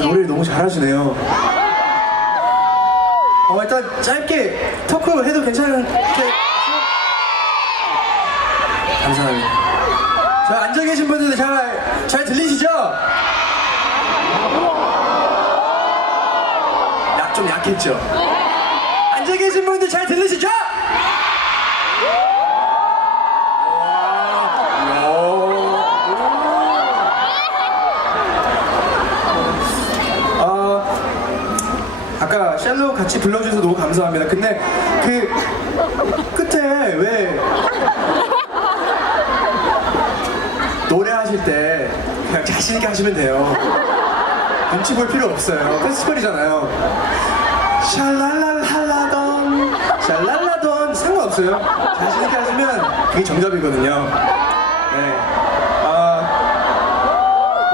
노래를 너무 잘하시네요. 어, 일단 짧게 토크 해도 괜찮은. 감사합니다. 자, 앉아 계신 분들 잘, 잘 들리시죠? 약, 좀 약했죠? 앉아 계신 분들 잘 들리시죠? 아, 아까 샬로우 같이 불러주셔서 너무 감사합니다. 근데 그 끝에 왜 노래하실 때 그냥 자신있게 하시면 돼요. 눈치 볼 필요 없어요. 페스티벌이잖아요. 샬랄랄랄라던 샬랄라던 상관없어요. 자신있게 하시면 그게 정답이거든요. 네. 아,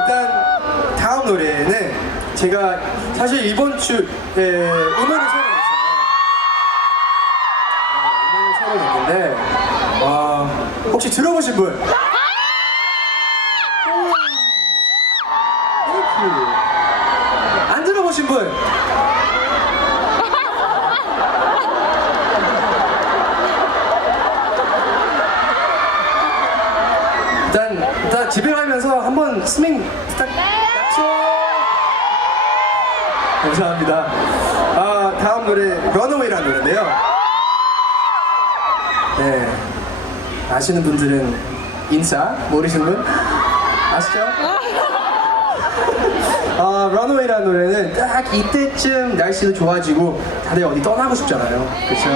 일단 다음 노래는 제가 사실 이번 주에 음원을 새로 냈어요. 네, 음원을 새로 냈는데 아, 혹시 들어보신 분? 안 들어보신 분? 일단, 일단 집에 가면서 한번 스밍 부탁드죠 감사합니다. 아, 다음 노래 런어웨이라는 노래인데요. 네. 아시는 분들은 인싸, 모르시는 분 아시죠? 아, 런어웨이라는 노래는 딱 이때쯤 날씨도 좋아지고 다들 어디 떠나고 싶잖아요. 그렇죠?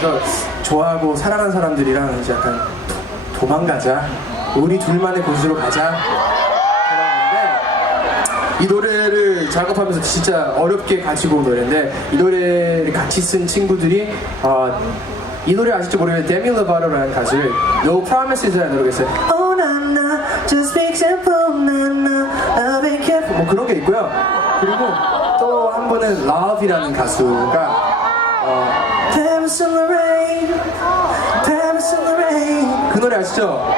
그래서 좋아하고 사랑하는 사람들이랑 이제 약간 도- 도망가자. 우리 둘만의 곳으로 가자. 그러는데 이 노래를 작업하면서 진짜 어렵게 가지고 온 노래인데 이 노래를 같이 쓴 친구들이 어, 이 노래 아실지 모르겠는데 데미 러바로라는 가수를 No Promises라는 노래가 있어요. Oh na na, just be simple na na, I'll be careful. 뭐 그런 게 있고요. 그리고 또 한 분은 Love이라는 가수가 어, Paris in rain, Paris in rain 그 노래 아시죠?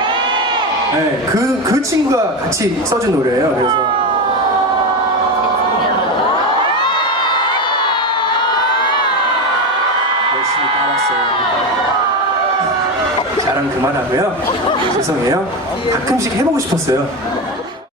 네, 그, 그 친구가 같이 써준 노래예요. 그래서 열심히 따랐어요. 자랑 그만하고요. 죄송해요. 가끔씩 해보고 싶었어요.